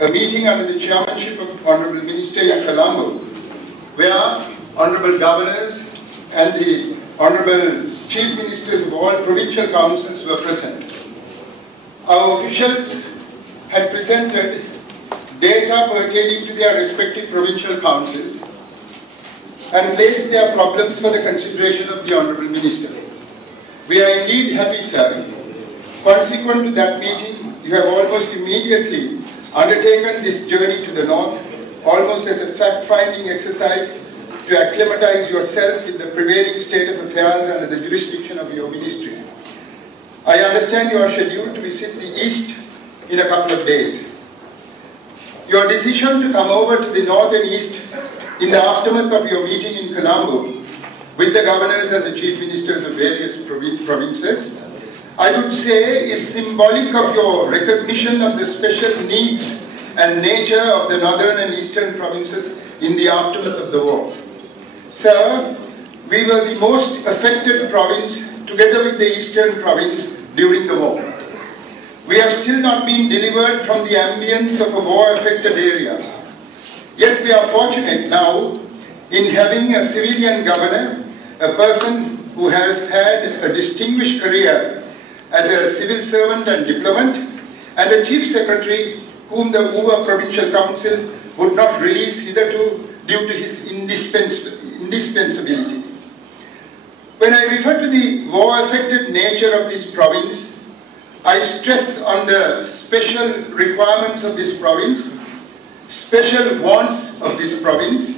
a meeting under the chairmanship of Honorable Minister in Colombo, where Honorable Governors and the Honorable Chief Ministers of all provincial councils were present. Our officials had presented data pertaining to their respective provincial councils and placed their problems for the consideration of the Honorable Minister. We are indeed happy, sir. Consequent to that meeting, you have almost immediately undertaken this journey to the north, almost as a fact-finding exercise to acclimatize yourself with the prevailing state of affairs under the jurisdiction of your ministry. I understand you are scheduled to visit the east in a couple of days. Your decision to come over to the north and east in the aftermath of your meeting in Colombo with the governors and the chief ministers of various provinces, I would say, is symbolic of your recognition of the special needs and nature of the northern and eastern provinces in the aftermath of the war. Sir, we were the most affected province together with the eastern province during the war. We have still not been delivered from the ambience of a war-affected area. Yet we are fortunate now in having a civilian governor, a person who has had a distinguished career as a civil servant and diplomat, and a chief secretary whom the Uva Provincial Council would not release hitherto due to his indispensability. When I refer to the war-affected nature of this province, I stress on the special requirements of this province, special wants of this province,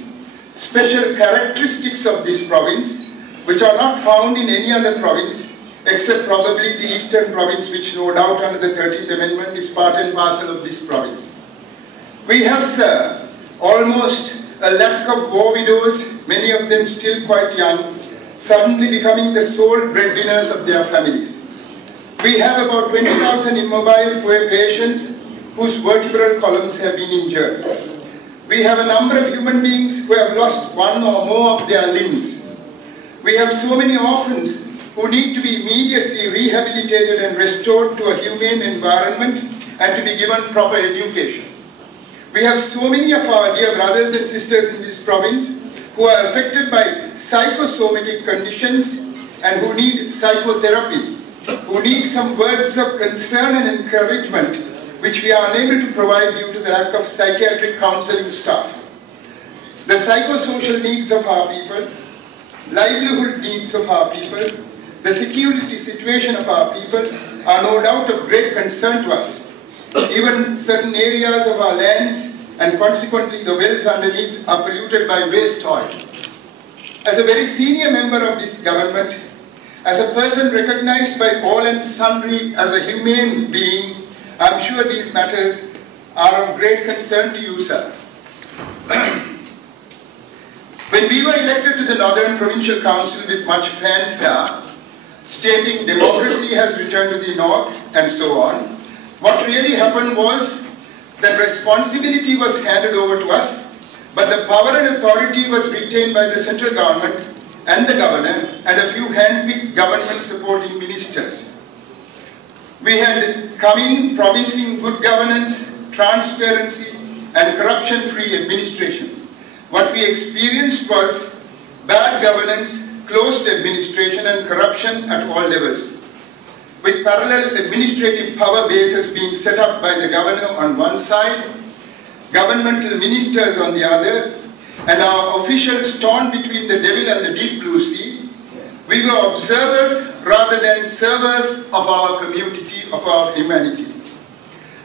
special characteristics of this province, which are not found in any other province, except probably the eastern province, which no doubt under the 13th Amendment is part and parcel of this province. We have, sir, almost a lakh of war widows, many of them still quite young, suddenly becoming the sole breadwinners of their families. We have about 20,000 immobile patients whose vertebral columns have been injured. We have a number of human beings who have lost one or more of their limbs. We have so many orphans who need to be immediately rehabilitated and restored to a humane environment and to be given proper education. We have so many of our dear brothers and sisters in this province who are affected by psychosomatic conditions and who need psychotherapy, who need some words of concern and encouragement, which we are unable to provide due to the lack of psychiatric counseling staff. The psychosocial needs of our people, livelihood needs of our people, the security situation of our people are no doubt of great concern to us. Even certain areas of our lands and consequently the wells underneath are polluted by waste oil. As a very senior member of this government, as a person recognized by all and sundry as a humane being, I am sure these matters are of great concern to you, sir. When we were elected to the Northern Provincial Council with much fanfare, stating democracy has returned to the north and so on, what really happened was that responsibility was handed over to us, but the power and authority was retained by the central government and the governor and a few hand-picked government supporting ministers. We had come in promising good governance, transparency and corruption-free administration. What we experienced was bad governance, closed administration and corruption at all levels, with parallel administrative power bases being set up by the governor on one side, governmental ministers on the other, and our officials torn between the devil and the deep blue sea. We were observers rather than servers of our community, of our humanity.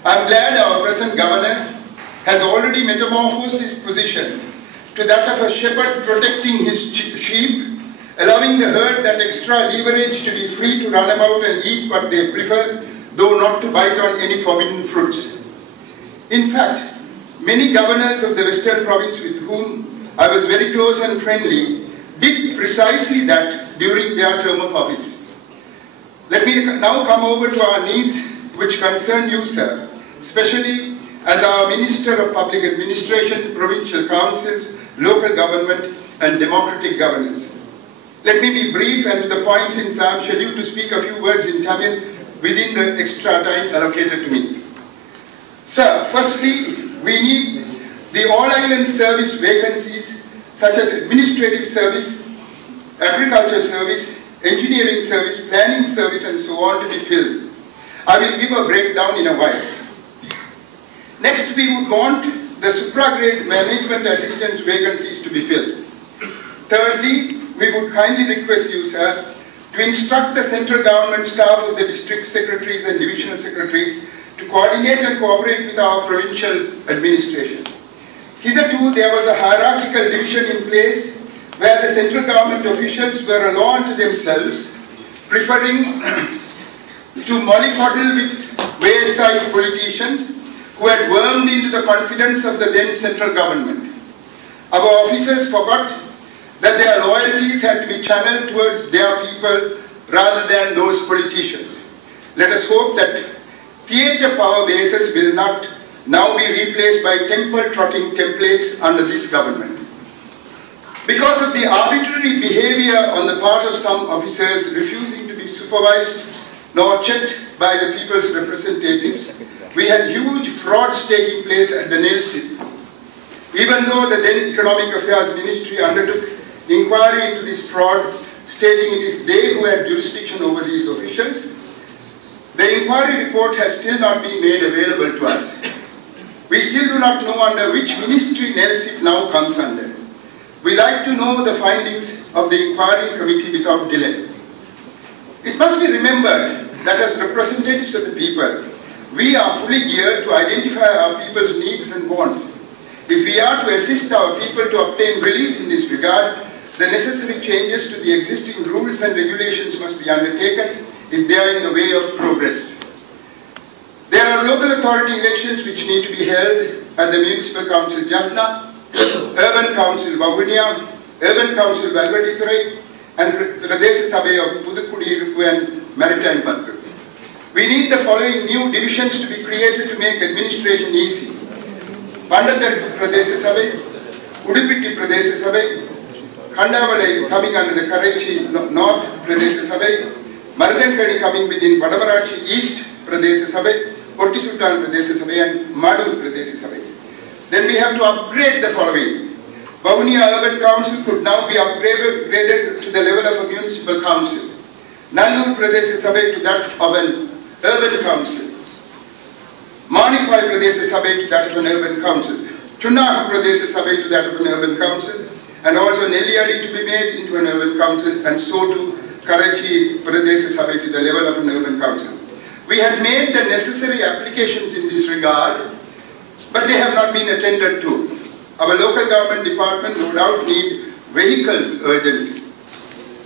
I am glad our present governor has already metamorphosed his position to that of a shepherd protecting his sheep, allowing the herd that extra leverage to be free to run about and eat what they prefer, though not to bite on any forbidden fruits. In fact, many governors of the Western Province with whom I was very close and friendly did precisely that during their term of office. Let me now come over to our needs which concern you, sir, especially as our Minister of Public Administration, Provincial Councils, Local Government and Democratic Governance. Let me be brief and to the point since I am scheduled to speak a few words in Tamil within the extra time allocated to me. Sir, firstly, We need the all-island service vacancies such as administrative service, agriculture service, engineering service, planning service, and so on to be filled. I will give a breakdown in a while. Next, we would want the supra-grade management assistance vacancies to be filled. Thirdly, we would kindly request you, sir, to instruct the central government staff of the district secretaries and divisional secretaries to coordinate and cooperate with our provincial administration. Hitherto, there was a hierarchical division in place where the central government officials were a law unto themselves, preferring to mollycoddle with wayside politicians who had wormed into the confidence of the then central government. Our officers forgot that their loyalties had to be channeled towards their people rather than those politicians. Let us hope that theatre power bases will not now be replaced by temple-trotting templates under this government. Because of the arbitrary behavior on the part of some officers refusing to be supervised nor checked by the people's representatives, we had huge frauds taking place at the NELSIP. Even though the then Economic Affairs Ministry undertook inquiry into this fraud, stating it is they who had jurisdiction over these officials, the inquiry report has still not been made available to us. We still do not know under which ministry NELSIP now comes under. We like to know the findings of the inquiry committee without delay. It must be remembered that as representatives of the people, we are fully geared to identify our people's needs and wants. If we are to assist our people to obtain relief in this regard, the necessary changes to the existing rules and regulations must be undertaken if they are in the way of progress. There are local authority elections which need to be held at the Municipal Council Jaffna, Urban Council Vavuniya, Urban Council Valvadithurai, and Pradesh Sabha of Pudukkudi and Maritime Pattu. We need the following new divisions to be created to make administration easy. Pandathar Pradesh Sabha, Udupiti Pradesh Sabha, Khandavalai coming under the Karachi North Pradesh Sabha, Marudankadi coming within Vadavarachi East Pradesh Sabha, Potti Sultan Pradesh Sabha and Madur Pradesh Sabha. Then we have to upgrade the following. Vavuniya Urban Council could now be upgraded to the level of a municipal council. Nallur Pradesh Sabha to that of an urban council. Manipai Pradesh Sabha to that of an urban council. Chunnahu Pradesh Sabha to that of an urban council. And also Nelliyadi to be made into an urban council, and so to Karachi Pradesh Sabha to the level of an urban council. We had made the necessary applications in this regard, but they have not been attended to. Our local government department no doubt need vehicles urgently.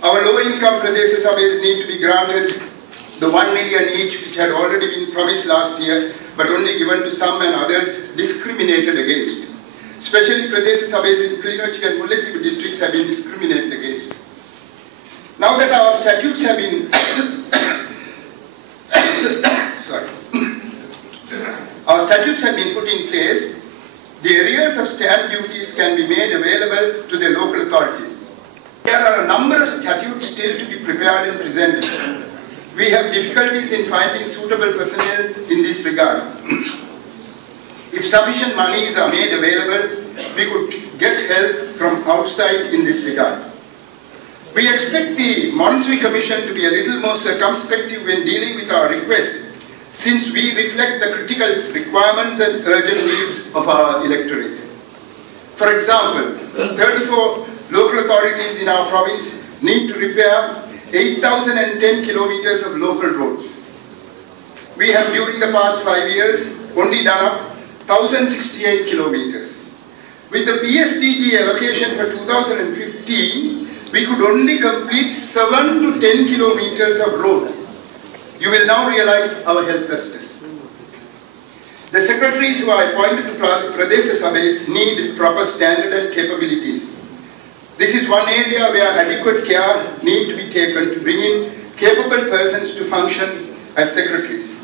Our low-income Pradesh Sabhas need to be granted the 1 million each, which had already been promised last year, but only given to some and others discriminated against. Especially Pradesh Sabhas in Klinochi and Mullaitivu districts have been discriminated against. Now that our statutes have been our statutes have been put in place, the arrears of stamp duties can be made available to the local authorities. There are a number of statutes still to be prepared and presented. We have difficulties in finding suitable personnel in this regard. If sufficient monies are made available, we could get help from outside in this regard. We expect the Monetary Commission to be a little more circumspective when dealing with our requests, since we reflect the critical requirements and urgent needs of our electorate. For example, 34 local authorities in our province need to repair 8,010 kilometers of local roads. We have during the past 5 years only done up 1,068 kilometers. With the PSDG allocation for 2015, we could only complete 7 to 10 kilometers of road. You will now realize our helplessness. The secretaries who are appointed to Pradesh Sabhas need proper standard and capabilities. This is one area where adequate care needs to be taken to bring in capable persons to function as secretaries.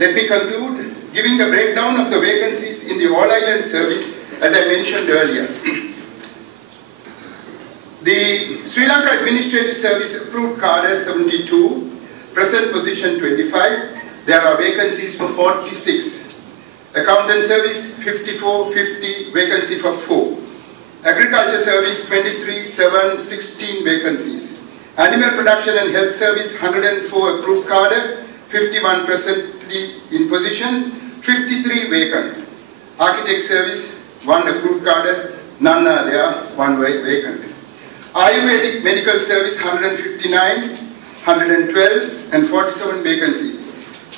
Let me conclude giving the breakdown of the vacancies in the all-island service as I mentioned earlier. The Sri Lanka Administrative Service approved cadre 72, present position 25. There are vacancies for 46. Accountant service 5450, vacancy for 4. Agriculture service 23,716 vacancies. Animal production and health service 104 approved cadre, 51 presently in position, 53 vacant. Architect service 1 approved cadre, none are there, 1 vacant. Ayurvedic medical service 159, 112 and 47 vacancies.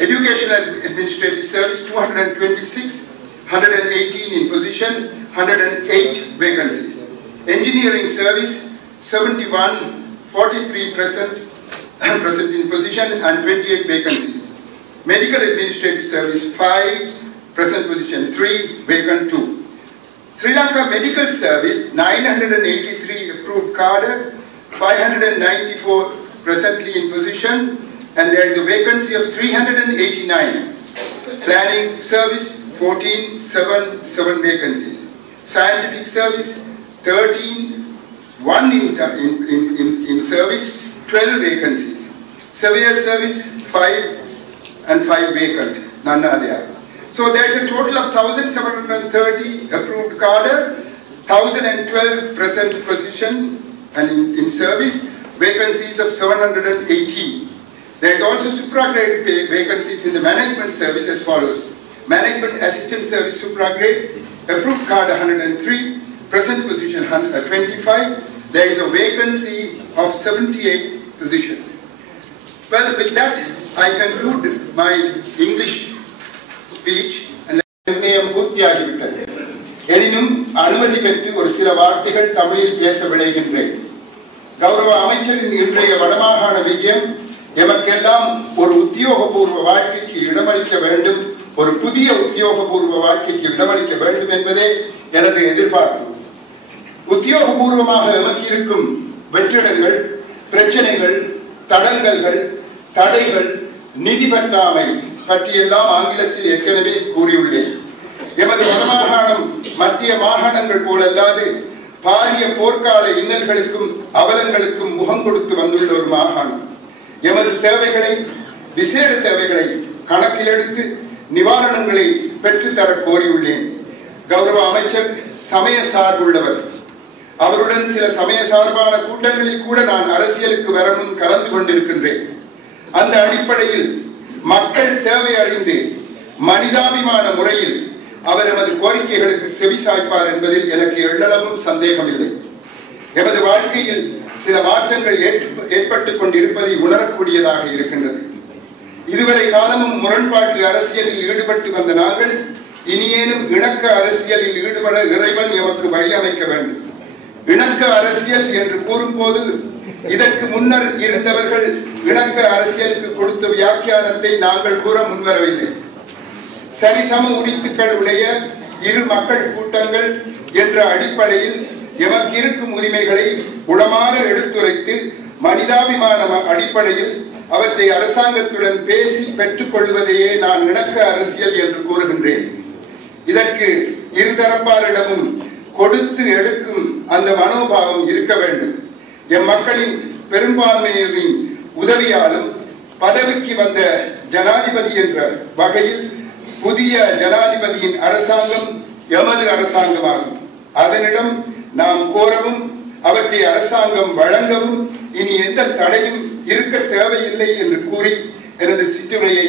Education and administrative service 226, 118 in position, 108 vacancies. Engineering service 71, 43 present in position and 28 vacancies. Medical administrative service 5, present position 3, vacant 2. Sri Lanka Medical Service 983 approved cadre, 594 presently in position, and there is a vacancy of 389. Planning service 14, 7 vacancies. Scientific service 13, 1 in service, 12 vacancies. Surveyor service 5 and 5 vacant, none are there. So there is a total of 1,730 approved cadre, 1,012 present position and in service, vacancies of 718. There is also supragrade vacancies in the management service as follows. Management assistant service supragrade, approved cadre 103, present position 25. There is a vacancy of 78 positions. Well, with that, I conclude my English speech and பூர்த்தியாகிவிட்டது. எனினும் அனுமதி பெற்று ஒரு சில வார்த்தைகள் தமிழில் பேச விளைகின்றேன். கௌரவ அமைச்சரின் இன்றைய வடமாகாண விஜயம் எமக்கெல்லாம் ஒரு உத்தியோகபூர்வ வாழ்க்கைக்கு இடமளிக்க வேண்டும், ஒரு புதிய உத்தியோகபூர்வ வாழ்க்கைக்கு இடமளிக்க வேண்டும் என்பதே எனது எதிர்பார்ப்பு. உத்தியோகபூர்வமாக எமக்கு இருக்கும் வெற்றிடங்கள், பிரச்சனைகள், தடங்கல்கள், தடைகள், நிதி பற்றாமை பற்றியெல்லாம் ஆங்கிலத்தில் ஏற்கனவே கூறியுள்ளேன். எமது வடமாகாணம் மத்திய மாகாணங்கள் போலல்லாது பாரிய போர்க்கால இன்னல்களுக்கும் அவலங்களுக்கும் முகம் கொடுத்து வந்துள்ள ஒரு மாகாணம். எமது தேவைகளை, விசேட தேவைகளை கணக்கில் எடுத்து நிவாரணங்களை பெற்றுத்தர கோரியுள்ளேன். கௌரவ அமைச்சர் சமய சார்புள்ளவர். அவருடன் சில சமய சார்பான கூட்டங்களில் கூட நான் அரசியலுக்கு வர முன் கலந்து கொண்டிருக்கின்றேன். அந்த அடிப்படையில் மக்கள் தேவை அறிந்து மனிதாபிமான முறையில் அவர் எமது கோரிக்கைகளுக்கு செவிசாய்ப்பார் என்பதில் எனக்கு எள்ளளவும் சந்தேகமில்லை. எமது வாழ்க்கையில் சில மாற்றங்கள் ஏற்பட்டுக் கொண்டிருப்பதை உணரக்கூடியதாக இருக்கின்றது. இதுவரை காலமும் முரண்பாட்டு அரசியலில் ஈடுபட்டு வந்த நாங்கள் இனியேனும் இணக்க அரசியலில் ஈடுபட இறைவன் எமக்கு வழியமைக்க வேண்டும். இணக்க அரசியல் என்று கூறும்போது இதற்கு முன்னர் இருந்தவர்கள் இணக்க அரசியலுக்கு கொடுத்த வியாக்கியானத்தை நாங்கள் கூற முன்வரவில்லை. சரிசம உரித்துக்கள் உடைய இரு மக்கள் கூட்டங்கள் என்ற அடிப்படையில் எமக்கு இருக்கும் உரிமைகளை உளமாற எடுத்துரைத்து மனிதாபிமான அடிப்படையில் அவற்றை அரசாங்கத்துடன் பேசி பெற்றுக் கொள்வதையே நான் இணக்க அரசியல் என்று கூறுகின்றேன். இதற்கு இருதரப்பாரிடமும் கொடுத்து எடுக்கும் அந்த மனோபாவம் இருக்க வேண்டும். எம் மக்களின் பெரும்பான்மையினரின் உதவியாலும் பதவிக்கு வந்த ஜனாதிபதி என்ற வகையில் புதிய ஜனாதிபதியின் அரசாங்கம் எமது அரசாங்கமாகும். அதனிடம் நாம் கோரவும் அவற்றை அரசாங்கம் வழங்கவும் இனி எந்த தடையும் இருக்க தேவையில்லை என்று கூறி எனது சிற்றுரையை